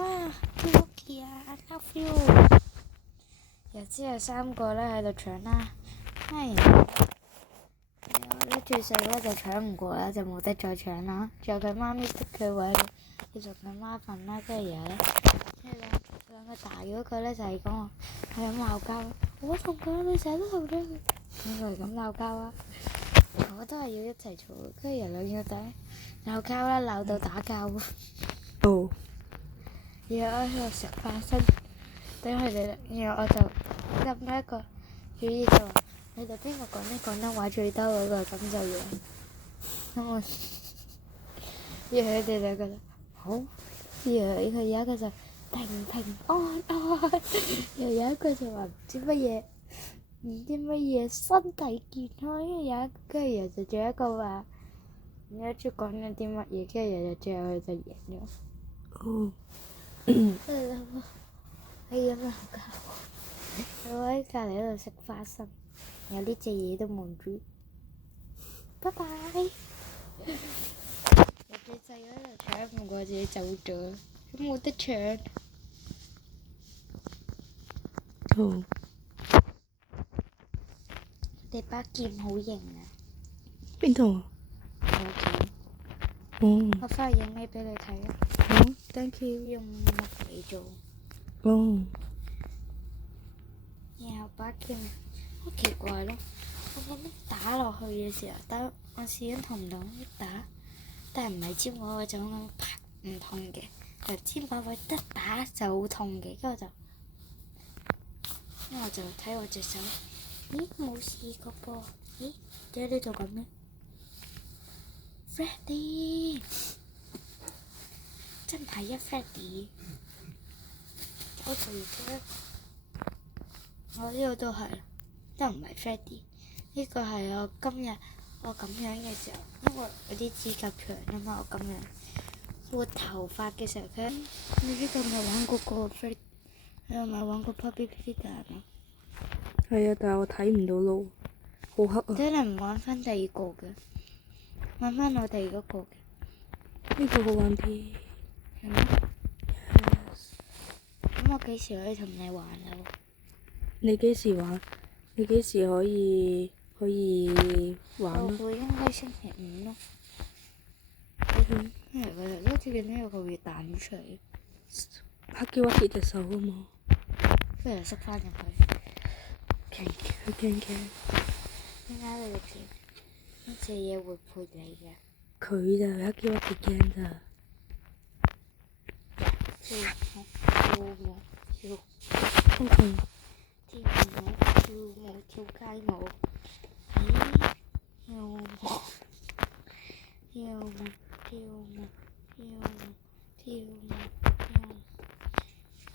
哇，Yuki 啊，love you。然之後3個咧喺度搶啦，跟住最細咧就搶唔過啦，就冇得再搶啦。仲有佢媽咪逼佢位，要同佢媽瞓啦。跟住然後咧，跟住兩個大嗰個咧就係講話係咁鬧交，我同佢，你成日都同咗佢，咁佢係咁鬧交啊！我都係要一齊嘈，跟住由兩個仔鬧交啦，鬧到打交。哦。然後我喺度食花生，等佢哋，然後我就諗到一個主意，就話你哋邊個講啲廣東話最多嗰個咁就贏。咁我，然後佢哋兩個就好，然後佢有一個就平安，然後有一個就話唔知乜嘢身體健康，跟住然後就仲有一個話唔知講緊啲乜嘢，跟住然後最後佢就贏咗。哦。係咁鬧交，我喺隔離喺度食花生，有呢隻嘢都望住。拜拜。我最細嗰度搶唔過自己走咗，咁冇得搶。哦。你把劍好型啊！邊度啊？我劍。哦。我翻去影你俾你睇啊！好 ，thank you。用木嚟做。哦。然後把劍好奇怪咯，我覺得打落去嘅時候，我試緊同黨打，但係唔係尖嗰個種咁啪唔痛嘅，就尖嗰位一打就好痛嘅，跟住我就睇我隻手，咦冇事個噃，咦點解呢度咁呢 Freddy 真係啊 Freddy， 我做咗。我呢個都係，都唔係 Freddy， 呢個係我今日我咁樣嘅時候，因為我啲指甲長啊嘛，我咁樣撥頭髮嘅時候，你呢個咪玩過個 Freddy， 你係咪玩過 Puppy Peter 啊？係啊，但係我睇唔到路，好黑啊！點解你唔玩翻第二個嘅？玩翻我哋嗰個嘅。呢個好玩啲。係咩？咁我幾時可以同你玩啊？你幾時玩？你幾時可以玩啊？我應該星期5咯。因為佢好似見到有個會彈出嚟。黑機屈住隻手啊嘛。不如塞翻入去。佢驚。點解你哋呢隻嘢會陪你嘅？佢就黑機屈住驚咋。好痛。跳街舞，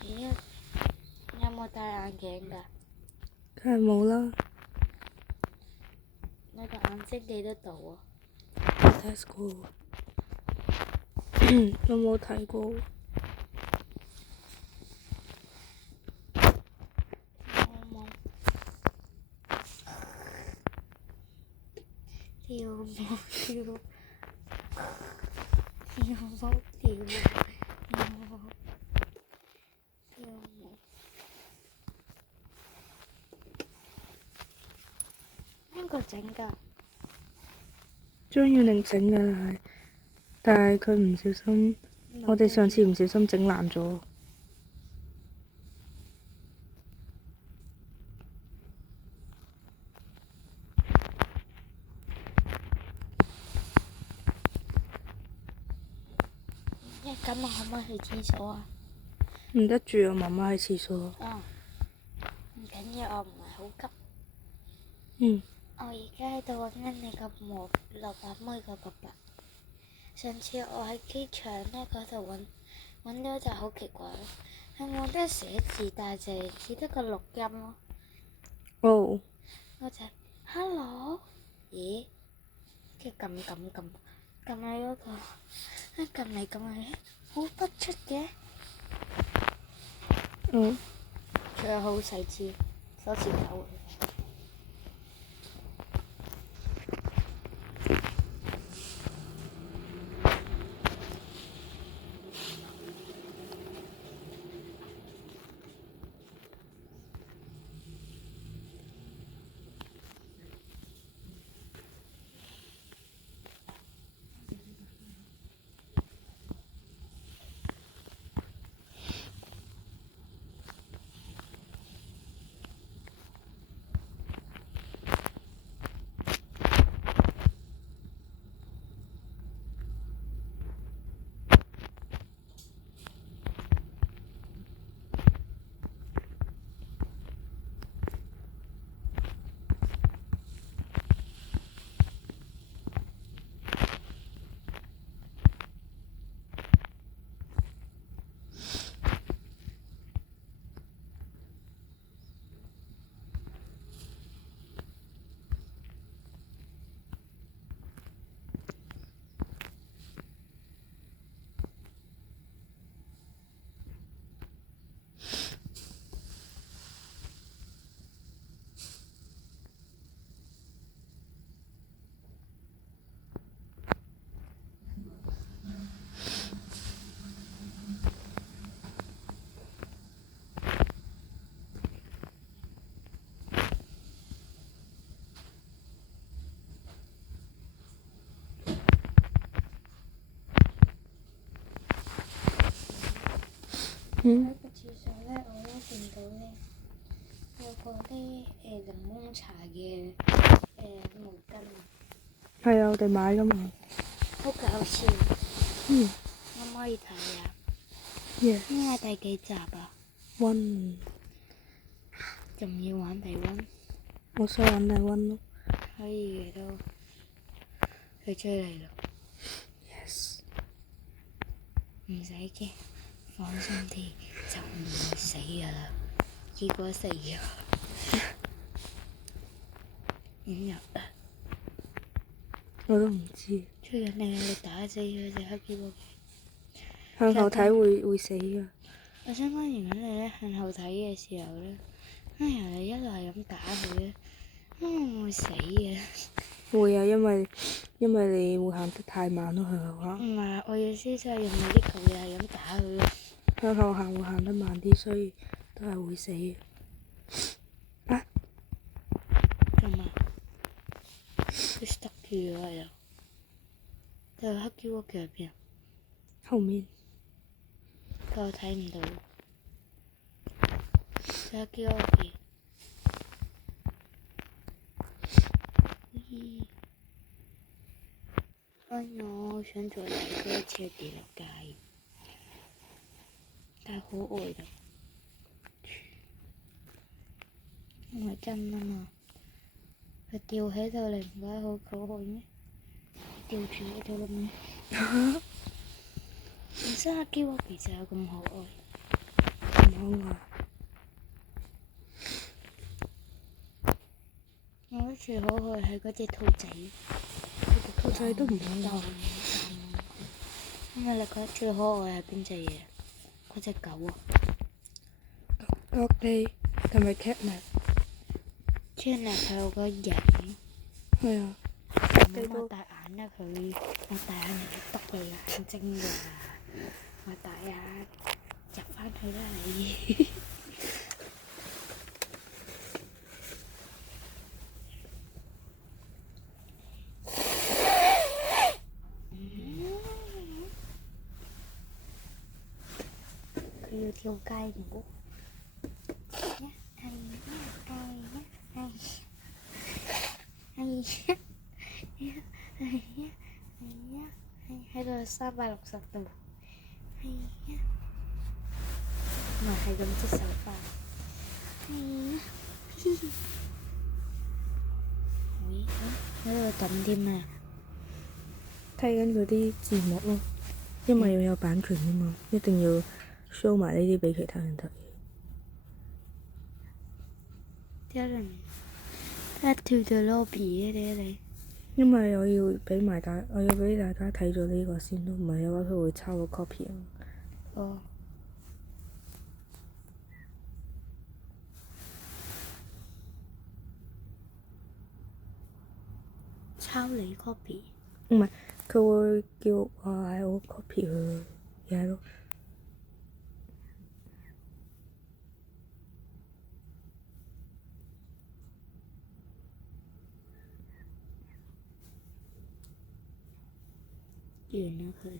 咦？有冇戴眼鏡㗎？梗係冇啦。你個眼睛幾多度啊？我 test 過。有冇睇過？邊個整㗎？張耀寧整㗎，但係佢唔小心，我哋上次唔小心整爛咗。咁我可唔可以去廁所啊？唔得住啊！媽媽喺廁所。唔緊要，我唔係好急。我而家喺度揾緊你個老闆妹個爸爸。上次我喺機場咧嗰度揾到就好奇怪咯，係冇得寫字，但係就係只得個錄音咯。哦。我就係 hello， 咦？跟住撳你嗰個，一撳嚟撳去，好不出嘅。仲有好細支手指頭。嗯喺個廁所咧，我咧見到咧有個啲檸檬茶嘅毛巾，係啊，我哋買噶嘛。好搞笑。嗯可唔可以睇啊？ ，yes 呢係第幾集啊？ one，仲要玩鼻溫？我想玩大 one 咯。可以嘅都，佢追你咯。 yes，唔使驚，放心啲就唔會死噶啦。結果死咗，點入啊？我都唔知。最近你打死咗隻黑膠波。向後睇會死噶。我想講，如果你咧向後睇嘅時候咧，哎呀，你一路係咁打佢咧，會死嘅。會啊，因為你會行得太慢咯，向後行。唔係，我意思就係用你啲舊嘢係咁打佢咯。向後行會行得慢啲，所以都係會死嘅。啊！做乜？佢 stuck 住咗喺度。但係黑膠波喺邊啊？後面。但我睇唔到。黑膠波。哎呀，我想再睇多一次地立街，但係好愛㗎，因為真啊嘛，佢吊喺度你唔覺得好可愛咩？吊住喺度啦咩？本身黑膠其實有咁可愛，唔可愛。我覺得最可愛係嗰隻兔仔，兔仔都唔可愛。因為你覺得最可愛係邊隻嘢？嗰隻狗啊角地同埋 catnap。catnap 係我個人，係啊。你擘大眼啦佢，擘大眼嚟篤佢眼睛㗎，擘大眼入翻去啦你。佢要跳街舞。喺度360度，唔係咁隻手法。喺度等啲咩？睇緊嗰啲字幕咯，因為要有版權啊嘛，一定要 show 埋呢啲俾其他人睇。啲人一跳就 lobby 嘅你。因為我要俾大家睇咗呢個先咯，唔係嘅話佢會抄個 copy 啊。哦。抄你 copy？唔係，佢會叫我係我 copy 佢嘢咯。完啦佢。